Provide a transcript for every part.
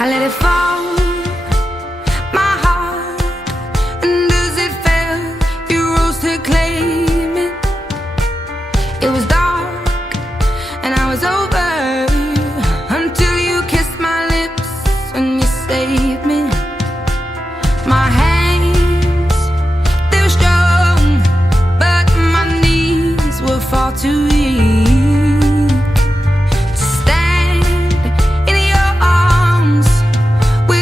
I let it fall, my heart, and as it fell, you rose to claim it. It was dark, and I was over, until you kissed my lips and you saved me. My hands, they were strong, but my knees were far too weak to stand in your arms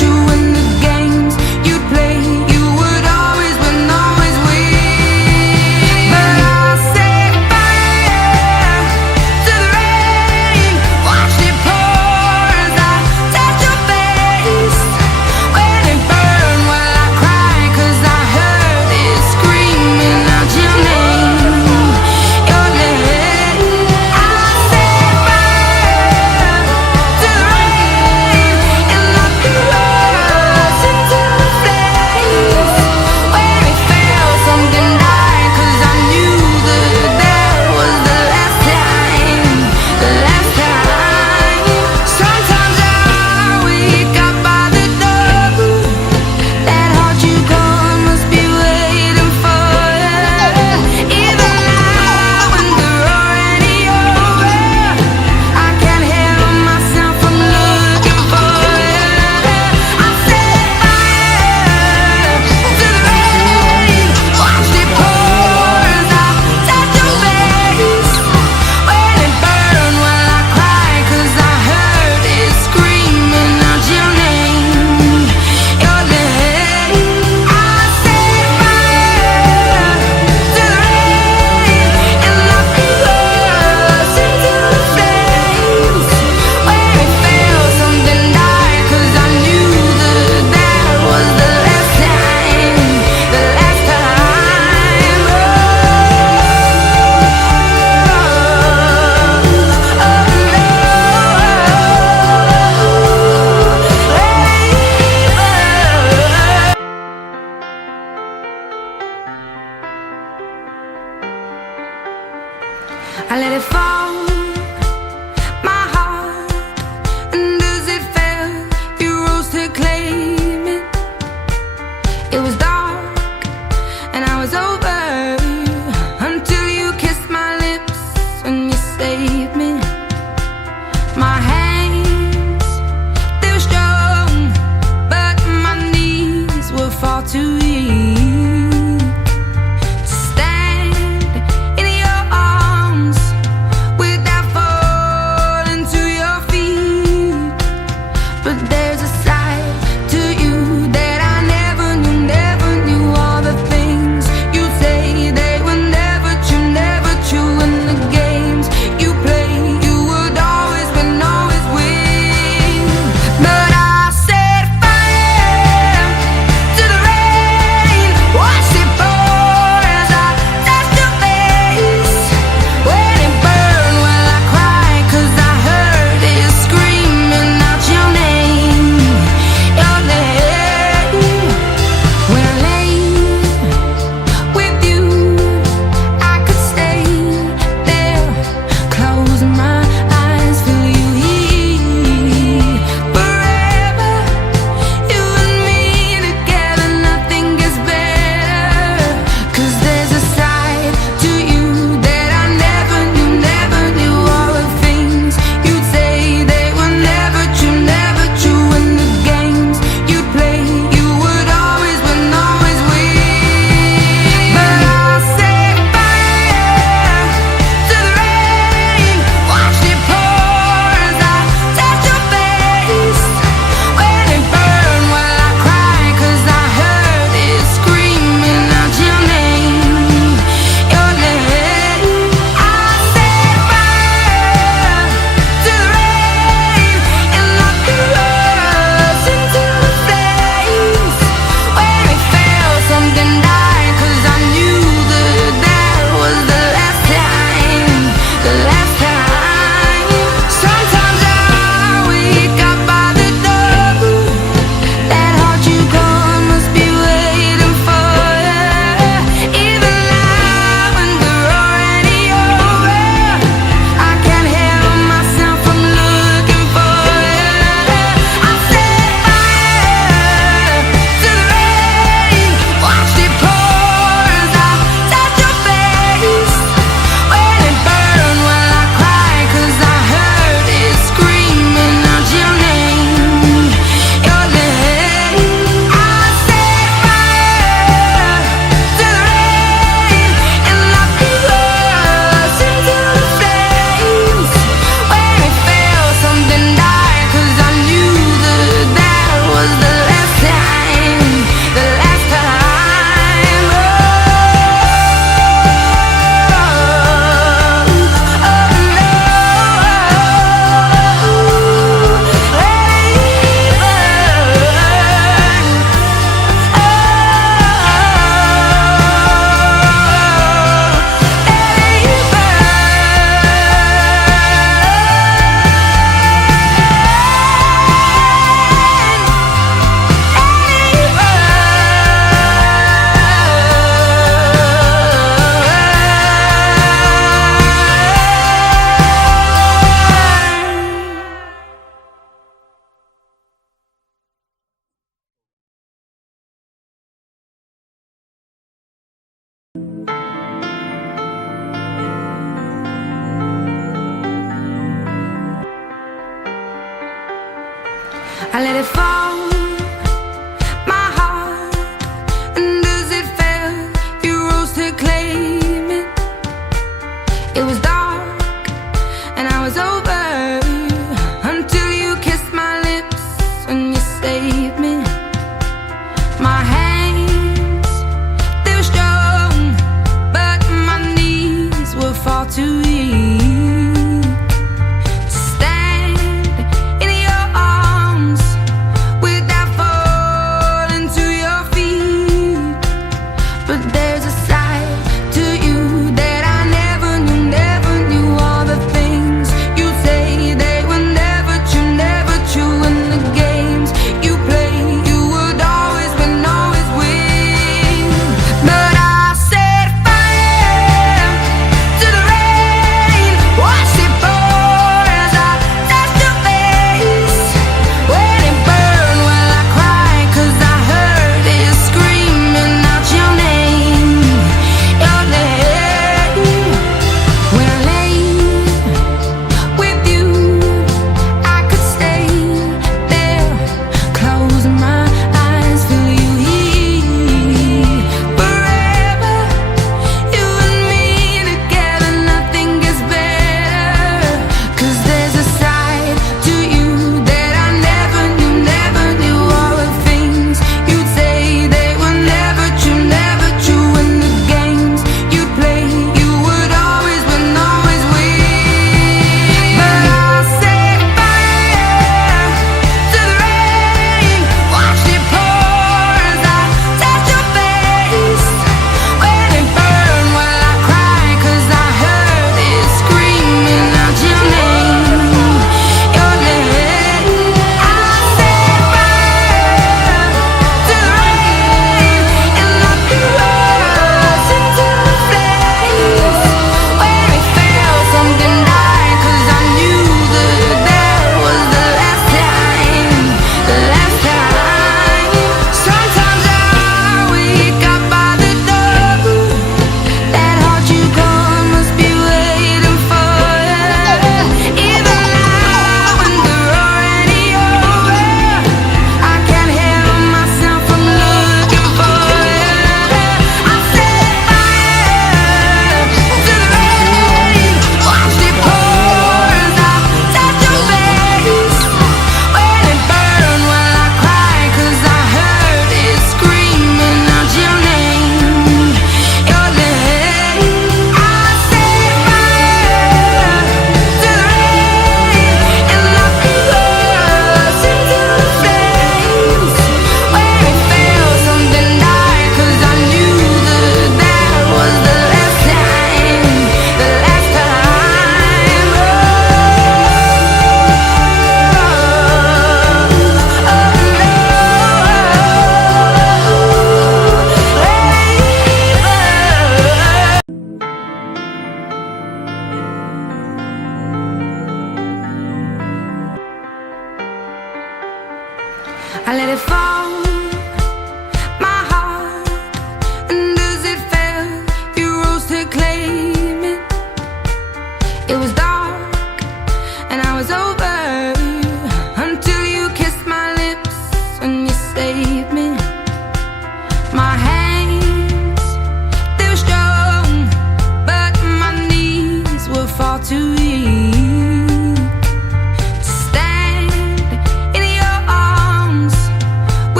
I let it fall, my heart, and as it fell, you rose to claim it. It was dark, and I was over, until you kissed my lips and you saved me. My hands, they were strong, but my knees were far too weak to stand in your arms without falling to your feet. But there's a side to you that I never knew all the things you say, they were never true, and the games you play, you would always win, always win. But I set fire to the rain, watched it pour as I touched your face. When it burned, well I cried, 'cause I heard it screaming out your name, your name. When I lay with you, I could stay there, close my eyes, feel you here forever. You and me together, nothing gets better. 'Cause there's a side to you that I never knew all the things you'd say, they were never true, and the games you play, you would always win, always win. But I set fire to the rain, watched it pour as I touched your face. When it burned, well I cried, 'cause I heard it screaming out your name, your name. I set fire to the rain, and nothing rose into the flames. When it fell, something died, 'cause I knew that was the last time, the last time. Sometimes I wake up by the door, that heart you gone must be waiting for you. Even now when we're already over, I can't help myself from looking for you. I set fire to the rain, watched it pour as I touched your face. When it burned, well I cried, 'cause I heard it screaming out your name, your name. I set fire to the rain, and nothing rose into the flames. When it fell, something died, 'cause I knew that was the last time, the last time. I let it fall, my heart, and as it fell, you rose to claim it. It was dark, and I was over, until you kissed my lips and you saved me. My hands, they were strong, but my knees were far too weak to stand in your arms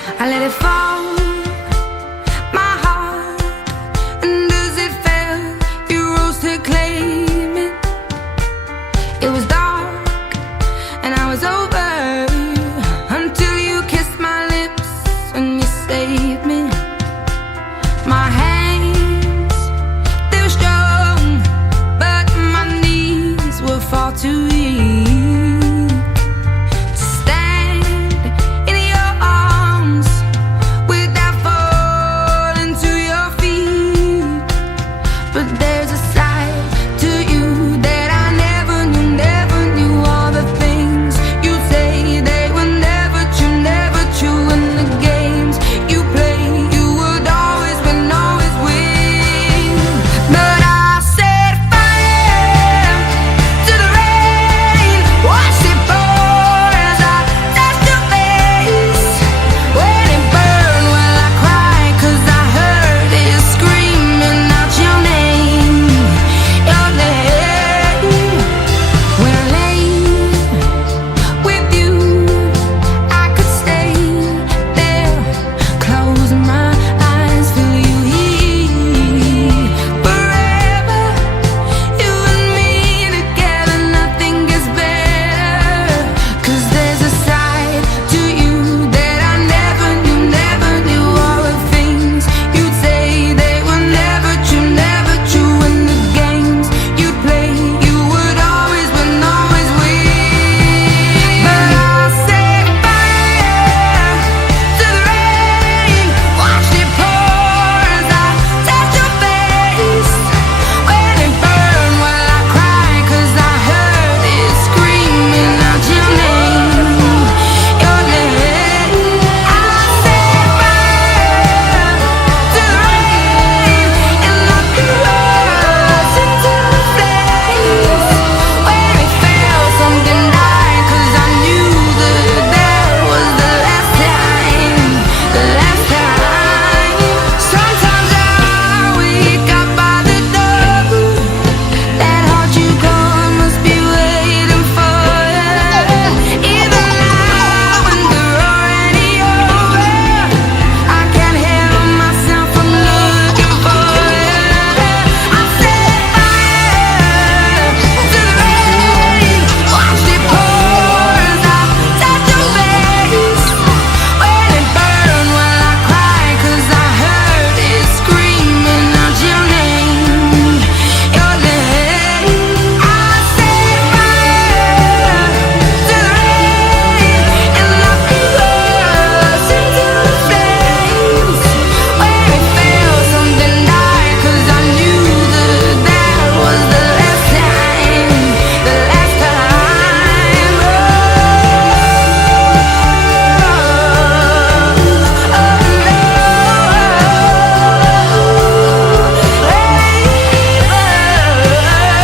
I let it fall.